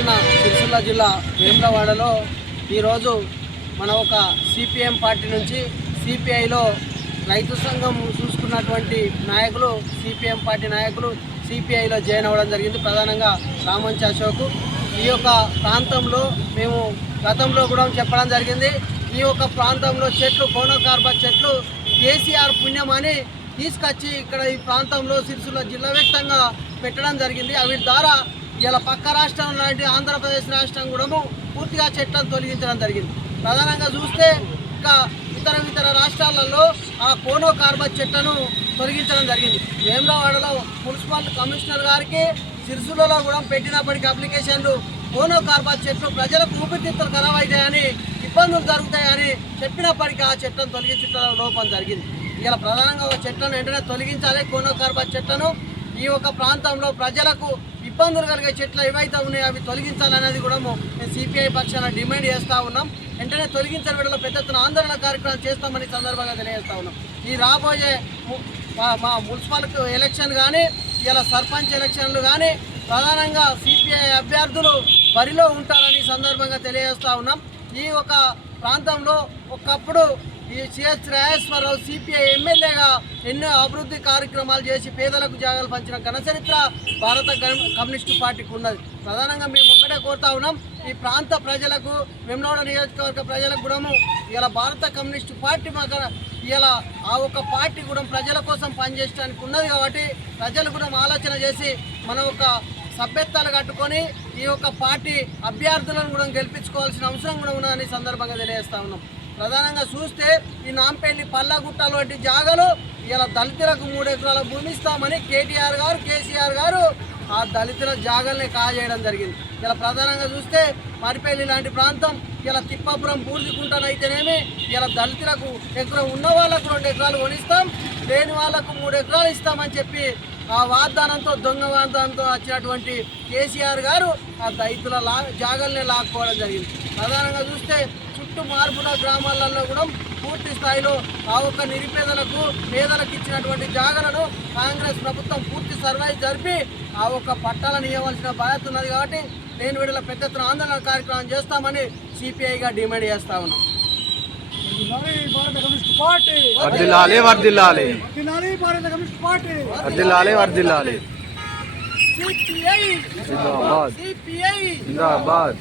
రైతన్న సిరిసిల్ల జిల్లా వేములవాడలో ఈరోజు మన ఒక సిపిఎం పార్టీ నుంచి సిపిఐలో రైతు సంఘం చూసుకున్నటువంటి నాయకులు సిపిఎం పార్టీ నాయకులు సిపిఐలో జాయిన్ అవ్వడం జరిగింది. ప్రధానంగా రామంచి అశోక్. ఈ యొక్క ప్రాంతంలో మేము గతంలో కూడా చెప్పడం జరిగింది. ఈ యొక్క ప్రాంతంలో చెట్లు కోనోకార్బస్ చెట్లు కేసీఆర్ పుణ్యమని తీసుకొచ్చి ఇక్కడ ఈ ప్రాంతంలో సిరిసిల్ల జిల్లా వ్యాప్తంగా పెట్టడం జరిగింది. అవి ద్వారా ఇలా పక్క రాష్ట్రం లాంటి ఆంధ్రప్రదేశ్ రాష్ట్రం కూడా పూర్తిగా చెట్లను తొలగించడం జరిగింది. ప్రధానంగా చూస్తే ఇంకా ఇతర రాష్ట్రాలలో ఆ కోనోకార్బస్ చెట్లను తొలగించడం జరిగింది. వేములవాడలో మున్సిపల్ కమిషనర్ గారికి సిరిసిల్లలో కూడా పెట్టినప్పటికీ అప్లికేషన్లు కోనోకార్బస్ చెట్లు ప్రజలకు ఊపిరితిత్తులు ఖరాబ్ అవుతాయని, ఇబ్బందులు జరుగుతాయని చెప్పినప్పటికీ ఆ చెట్లను తొలగించడం లోపం జరిగింది. ఇలా ప్రధానంగా ఒక చెట్లను వెంటనే తొలగించాలి. కోనోకార్బస్ చెట్లను ఈ యొక్క ప్రాంతంలో ప్రజలకు ఇబ్బందులు కలిగే చెట్లు ఏవైతే ఉన్నాయో అవి తొలగించాలనేది కూడా మేము సిపిఐ పక్షాన డిమాండ్ చేస్తూ ఉన్నాం. వెంటనే తొలగించిన వీళ్ళలో పెద్ద ఎత్తున ఆందోళన కార్యక్రమం చేస్తామని సందర్భంగా తెలియజేస్తూ ఉన్నాం. ఈ రాబోయే మా మున్సిపల్ ఎలక్షన్ కానీ ఇలా సర్పంచ్ ఎలక్షన్లు కానీ ప్రధానంగా సిపిఐ అభ్యర్థులు బరిలో ఉంటారని సందర్భంగా తెలియజేస్తూ ఉన్నాం. ఈ ఒక ప్రాంతంలో ఒకప్పుడు ఈ సిహెచ్ రాజేశ్వరరావు సిపిఐ ఎమ్మెల్యేగా ఎన్నో అభివృద్ధి కార్యక్రమాలు చేసి పేదలకు జాగాలు పంచిన ఘనచరిత్ర భారత కమ్యూనిస్టు పార్టీకి ఉన్నది. ప్రధానంగా మేము ఒక్కటే కోరుతా ఉన్నాం, ఈ ప్రాంత ప్రజలకు వేములవాడ నియోజకవర్గ ప్రజలకు కూడా ఇలా భారత కమ్యూనిస్టు పార్టీ ఇలా ఆ ఒక పార్టీ కూడా ప్రజల కోసం పనిచేయడానికి ఉన్నది. కాబట్టి ప్రజలు కూడా ఆలోచన చేసి మన ఒక సభ్యత్వాలు కట్టుకొని ఈ యొక్క పార్టీ అభ్యర్థులను కూడా గెలిపించుకోవాల్సిన అవసరం కూడా ఉన్నదని సందర్భంగా తెలియజేస్తా ఉన్నాం. ప్రధానంగా చూస్తే ఈ నాంపల్లి పల్లగుట్టలు వంటి జాగాలు ఇలా దళితులకు 3 ఎకరాల భూమి ఇస్తామని కేటీఆర్ గారు కేసీఆర్ గారు ఆ దళితుల జాగాల్ని కాజేయడం జరిగింది. ఇలా ప్రధానంగా చూస్తే మరిపల్లి లాంటి ప్రాంతం ఇలా తిప్పాపురం పూర్తికుంటానైతేనేమి ఇలా దళితులకు ఎకరం ఉన్న వాళ్ళకు 2 ఎకరాలు కొనిస్తాం, లేని వాళ్ళకు 3 ఎకరాలు ఇస్తామని చెప్పి ఆ వాగ్దానంతో దొంగ వాగ్దానంతో వచ్చినటువంటి కేసీఆర్ గారు ఆ దళితుల జాగాల్ని లాక్కోవడం జరిగింది. ప్రధానంగా చూస్తే చుట్టూ మార్పుల గ్రామాలలో కూడా పూర్తి స్థాయిలో ఆ ఒక్క నిరుపేదలకు పేదలకు ఇచ్చినటువంటి జాగాలను కాంగ్రెస్ ప్రభుత్వం పూర్తి సర్వే జరిపి ఆ ఒక్క పట్టాలను ఇవ్వవలసిన బాధ్యత ఉన్నది. కాబట్టి లేని వీళ్ళ పెద్ద ఎత్తున ఆందోళన కార్యక్రమం చేస్తామని సిపిఐగా డిమాండ్ చేస్తా ఉన్నాం. భారత కమ్యూనిస్ట్ పార్టీ వర్ధిల్లాలి వర్ధిల్లాలి భారత కమ్యూనిస్ట్ పార్టీ వర్ధిల్లాలి వర్ధిల్లాలి సిపిఐ జిందాబాద్ సిపిఐ జిందాబాద్.